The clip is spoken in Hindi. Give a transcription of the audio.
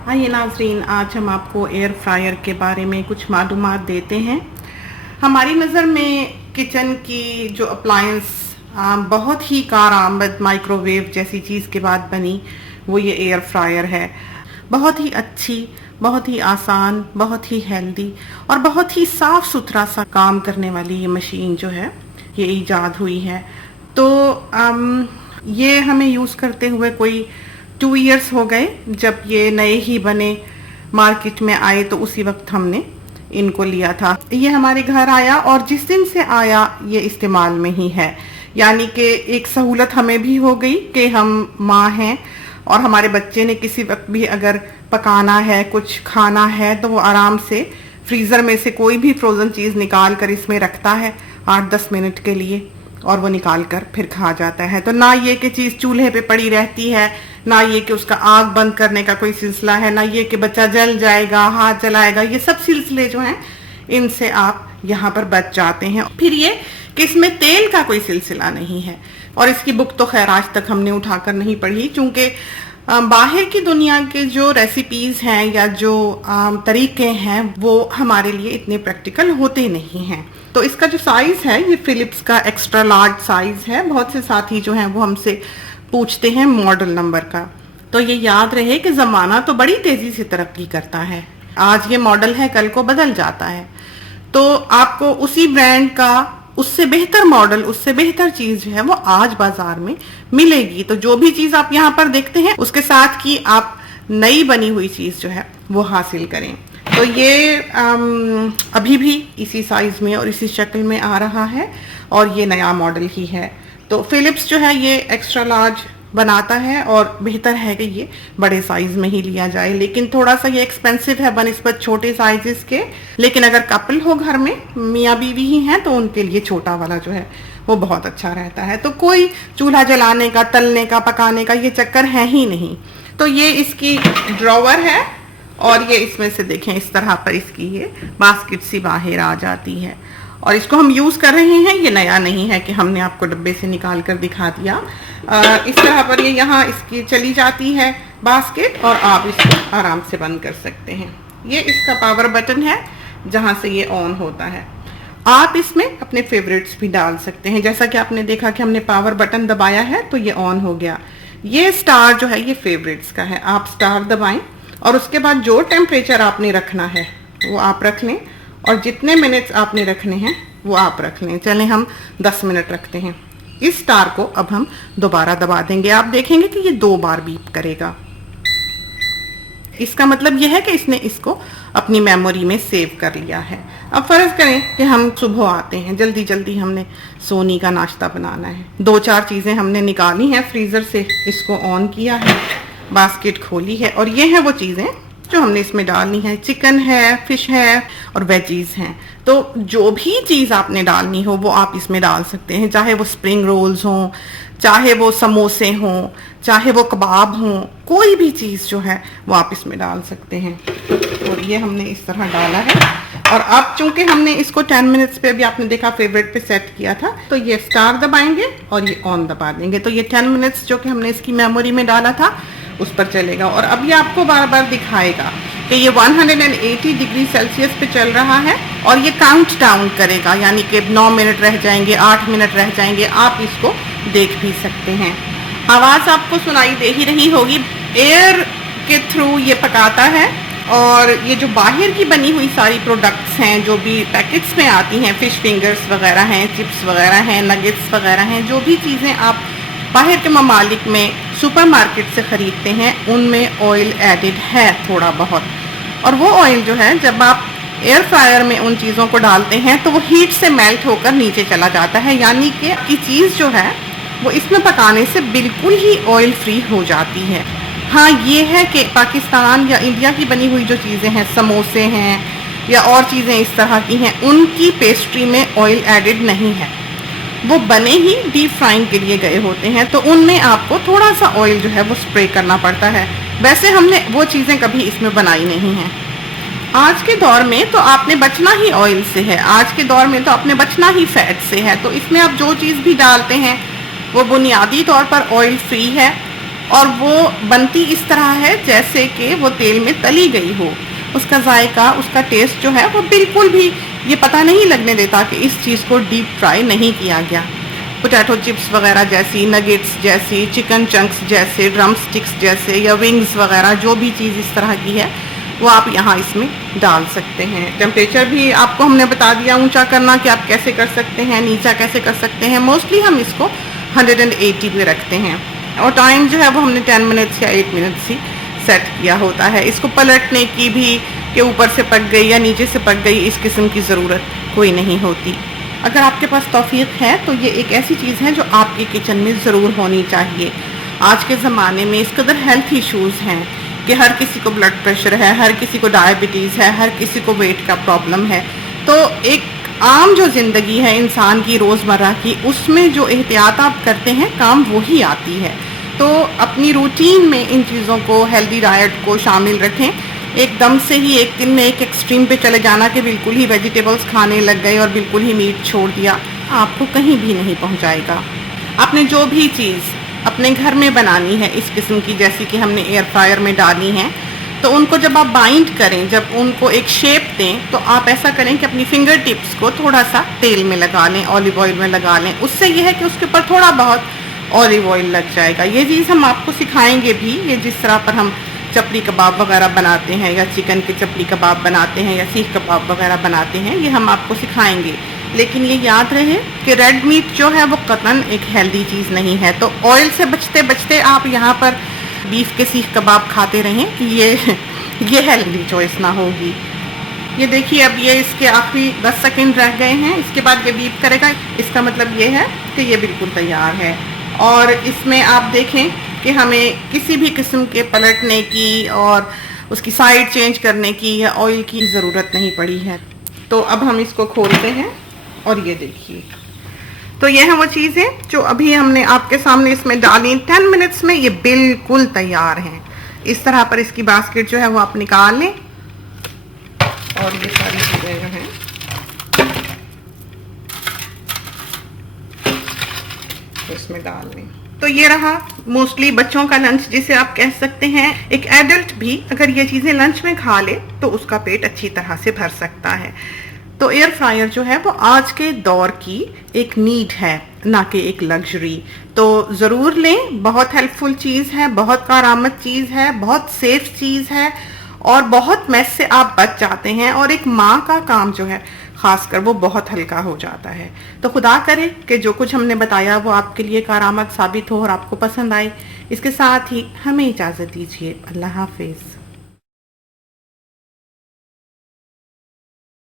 आइए नाज़रीन, आज हम आपको एयर फ्रायर के बारे में कुछ मालूमात देते हैं। हमारी नज़र में किचन की जो अप्लायंस बहुत ही कारआमद माइक्रोवेव जैसी चीज़ के बाद बनी, वो ये एयर फ्रायर है। बहुत ही अच्छी, बहुत ही आसान, बहुत ही हेल्दी और बहुत ही साफ़ सुथरा सा काम करने वाली ये मशीन जो है, ये ईजाद हुई है। तो ये हमें यूज़ करते हुए कोई 2 इयर्स हो गए। जब ये नए ही बने मार्केट में आए तो उसी वक्त हमने इनको लिया था। ये हमारे घर आया और जिस दिन से आया ये इस्तेमाल में ही है। यानी कि एक सहूलत हमें भी हो गई कि हम माँ हैं और हमारे बच्चे ने किसी वक्त भी अगर पकाना है, कुछ खाना है, तो वो आराम से फ्रीज़र में से कोई भी फ्रोज़न चीज़ निकाल कर इसमें रखता है 8-10 मिनट के लिए और वो निकाल कर फिर खा जाता है। तो ना ये कि चीज़ चूल्हे पे पड़ी रहती है, ना ये कि उसका आग बंद करने का कोई सिलसिला है, ना ये कि बच्चा जल जाएगा, हाथ जलाएगा। ये सब सिलसिले जो हैं इनसे आप यहाँ पर बच जाते हैं। फिर ये कि इसमें तेल का कोई सिलसिला नहीं है। और इसकी बुक तो खैर आज तक हमने उठाकर नहीं पढ़ी, क्योंकि बाहर की दुनिया के जो रेसिपीज़ हैं या जो तरीके हैं वो हमारे लिए इतने प्रैक्टिकल होते नहीं हैं। तो इसका जो साइज़ है ये फिलिप्स का एक्स्ट्रा लार्ज साइज़ है। बहुत से साथी जो हैं वो हमसे पूछते हैं मॉडल नंबर का। तो ये याद रहे कि ज़माना तो बड़ी तेज़ी से तरक्की करता है। आज ये मॉडल है, कल को बदल जाता है। तो आपको उसी ब्रांड का उससे बेहतर मॉडल, उससे बेहतर चीज़ जो है वो आज बाजार में मिलेगी। तो जो भी चीज़ आप यहाँ पर देखते हैं उसके साथ की आप नई बनी हुई चीज़ जो है वो हासिल करें। तो ये अभी भी इसी साइज़ में और इसी शक्ल में आ रहा है और ये नया मॉडल ही है। तो फिलिप्स जो है ये एक्स्ट्रा लार्ज बनाता है और बेहतर है कि ये बड़े साइज में ही लिया जाए। लेकिन थोड़ा सा ये एक्सपेंसिव है बनिस्बत छोटे साइजेस के। लेकिन अगर कपल हो घर में, मियाँ बीवी ही हैं, तो उनके लिए छोटा वाला जो है वो बहुत अच्छा रहता है। तो कोई चूल्हा जलाने का, तलने का, पकाने का ये चक्कर है ही नहीं। तो ये इसकी ड्रॉवर है और ये इसमें से देखें इस तरह पर इसकी ये बास्केट सी बाहर आ जाती है और इसको हम यूज़ कर रहे हैं। ये नया नहीं है कि हमने आपको डब्बे से निकाल कर दिखा दिया। इस तरह पर ये यहाँ इसकी चली जाती है बास्केट और आप इसको आराम से बंद कर सकते हैं। ये इसका पावर बटन है जहाँ से ये ऑन होता है। आप इसमें अपने फेवरेट्स भी डाल सकते हैं। जैसा कि आपने देखा कि हमने पावर बटन दबाया है तो ये ऑन हो गया। ये स्टार जो है ये फेवरेट्स का है। आप स्टार दबाएं और उसके बाद जो टेम्परेचर आपने रखना है वो आप रख लें और जितने मिनट्स आपने रखने हैं वो आप रख लें। चलें हम 10 मिनट रखते हैं। इस स्टार को अब हम दोबारा दबा देंगे। आप देखेंगे कि ये 2 बार बीप करेगा। इसका मतलब यह है कि इसने इसको अपनी मेमोरी में सेव कर लिया है। अब फर्ज करें कि हम सुबह आते हैं, जल्दी जल्दी हमने सोनी का नाश्ता बनाना है। 2-4 चीज़ें हमने निकाली हैं फ्रीज़र से, इसको ऑन किया है, बास्केट खोली है और ये हैं वो चीज़ें जो हमने इसमें डालनी है। चिकन है, फिश है और वेजीज हैं। तो जो भी चीज़ आपने डालनी हो वो आप इसमें डाल सकते हैं, चाहे वो स्प्रिंग रोल्स हों, चाहे वो समोसे हों, चाहे वो कबाब हों, कोई भी चीज़ जो है वो आप इसमें डाल सकते हैं। और ये हमने इस तरह डाला है और अब चूंकि हमने इसको 10 मिनट्स पे अभी आपने देखा फेवरेट पे सेट किया था, तो ये स्टार दबाएंगे और ये ऑन दबा देंगे तो ये 10 मिनट्स जो कि हमने इसकी मेमोरी में डाला था उस पर चलेगा। और अब ये आपको बार बार दिखाएगा कि ये 180 डिग्री सेल्सियस पे चल रहा है और ये काउंट डाउन करेगा, यानी कि 9 मिनट रह जाएंगे, 8 मिनट रह जाएंगे। आप इसको देख भी सकते हैं। आवाज़ आपको सुनाई दे ही रही होगी। एयर के थ्रू ये पकाता है और ये जो बाहर की बनी हुई सारी प्रोडक्ट्स हैं जो भी पैकेट्स में आती हैं, फिश फिंगर्स वगैरह हैं, चिप्स वगैरह हैं, नगेट्स वगैरह हैं, जो भी चीज़ें आप बाहर के ममालिक में सुपरमार्केट से ख़रीदते हैं उनमें ऑयल एडिड है थोड़ा बहुत। और वो ऑयल जो है जब आप एयर फ्रायर में उन चीज़ों को डालते हैं तो वो हीट से मेल्ट होकर नीचे चला जाता है, यानी कि चीज़ जो है वो इसमें पकाने से बिल्कुल ही ऑयल फ्री हो जाती है। हाँ, ये है कि पाकिस्तान या इंडिया की बनी हुई जो चीज़ें हैं, समोसे हैं या और चीज़ें इस तरह की हैं, उनकी पेस्ट्री में ऑयल एडिड नहीं है। वो बने ही डीप फ्राइंग के लिए गए होते हैं तो उनमें आपको थोड़ा सा ऑयल जो है वो स्प्रे करना पड़ता है। वैसे हमने वो चीज़ें कभी इसमें बनाई नहीं हैं। आज के दौर में तो आपने बचना ही ऑयल से है, आज के दौर में तो आपने बचना ही फैट से है। तो इसमें आप जो चीज़ भी डालते हैं वो बुनियादी तौर पर ऑयल फ्री है। और वो बनती इस तरह है जैसे कि वो तेल में तली गई हो। उसका जायका, उसका टेस्ट जो है वो बिल्कुल भी ये पता नहीं लगने देता कि इस चीज़ को डीप फ्राई नहीं किया गया। पोटैटो चिप्स वगैरह जैसी, नगेट्स जैसी, चिकन चंक्स जैसे, ड्रम स्टिक्स जैसे या विंग्स वगैरह, जो भी चीज़ इस तरह की है वो आप यहाँ इसमें डाल सकते हैं। टेम्परेचर भी आपको हमने बता दिया ऊंचा करना कि आप कैसे कर सकते हैं, नीचा कैसे कर सकते हैं। मोस्टली हम इसको 180 पे रखते हैं और टाइम जो है वो हमने 10 मिनट्स या 8 मिनट्स ही सेट किया होता है। इसको पलटने की भी कि ऊपर से पक गई या नीचे से पक गई, इस किस्म की ज़रूरत कोई नहीं होती। अगर आपके पास तौफीक है तो ये एक ऐसी चीज़ है जो आपके किचन में ज़रूर होनी चाहिए। आज के ज़माने में इस कदर हेल्थ इश्यूज़ हैं कि हर किसी को ब्लड प्रेशर है, हर किसी को डायबिटीज़ है, हर किसी को वेट का प्रॉब्लम है। तो एक आम जो ज़िंदगी है इंसान की रोज़मर्रा की, उसमें जो एहतियात आप करते हैं काम वही आती है। तो अपनी रूटीन में इन चीज़ों को, हेल्दी डाइट को शामिल रखें। एकदम से ही एक दिन में एक एक्सट्रीम पे चले जाना कि बिल्कुल ही वेजिटेबल्स खाने लग गए और बिल्कुल ही मीट छोड़ दिया, आपको कहीं भी नहीं पहुंचाएगा। आपने जो भी चीज़ अपने घर में बनानी है इस किस्म की, जैसी कि हमने एयर फ्रायर में डाली हैं, तो उनको जब आप बाइंड करें, जब उनको एक शेप दें, तो आप ऐसा करें कि अपनी फिंगर टिप्स को थोड़ा सा तेल में लगा लें, ऑलिव ऑयल में लगा लें। उससे यह है कि उसके ऊपर थोड़ा बहुत ऑलिव ऑयल लग जाएगा। ये चीज़ हम आपको सिखाएंगे भी, ये जिस तरह पर हम चपली कबाब वगैरह बनाते हैं या चिकन के चपली कबाब बनाते हैं या सीख कबाब वगैरह बनाते हैं, ये हम आपको सिखाएंगे। लेकिन ये याद रहे कि रेड मीट जो है वो कतन एक हेल्दी चीज़ नहीं है। तो ऑयल से बचते बचते आप यहाँ पर बीफ के सीख कबाब खाते रहें, ये हेल्दी चॉइस ना होगी। ये देखिए अब ये इसके आखिरी 10 सेकंड रह गए हैं, इसके बाद ये बीप करेगा। इसका मतलब ये है कि ये बिल्कुल तैयार है। और इसमें आप देखें कि हमें किसी भी किस्म के पलटने की और उसकी साइड चेंज करने की या ऑयल की ज़रूरत नहीं पड़ी है। तो अब हम इसको खोलते हैं और ये देखिए, तो ये है वो चीज़ें जो अभी हमने आपके सामने इसमें डाली। 10 मिनट्स में ये बिल्कुल तैयार हैं। इस तरह पर इसकी बास्केट जो है वो आप निकाल लें और ये सारी चीज़ें जो हैं इसमें डाल लें। तो ये रहा मोस्टली बच्चों का लंच, जिसे आप कह सकते हैं। एक एडल्ट भी अगर ये चीज़ें लंच में खा ले तो उसका पेट अच्छी तरह से भर सकता है। तो एयर फ्रायर जो है वो आज के दौर की एक नीड है, ना कि एक लग्जरी। तो ज़रूर लें, बहुत हेल्पफुल चीज़ है, बहुत कारआमद चीज़ है, बहुत सेफ चीज़ है और बहुत मैस से आप बच जाते हैं। और एक माँ का काम जो है खासकर वो बहुत हल्का हो जाता है। तो खुदा करे कि जो कुछ हमने बताया वो आपके लिए कारआमद साबित हो और आपको पसंद आए। इसके साथ ही हमें इजाज़त दीजिए। अल्लाह हाफिज़।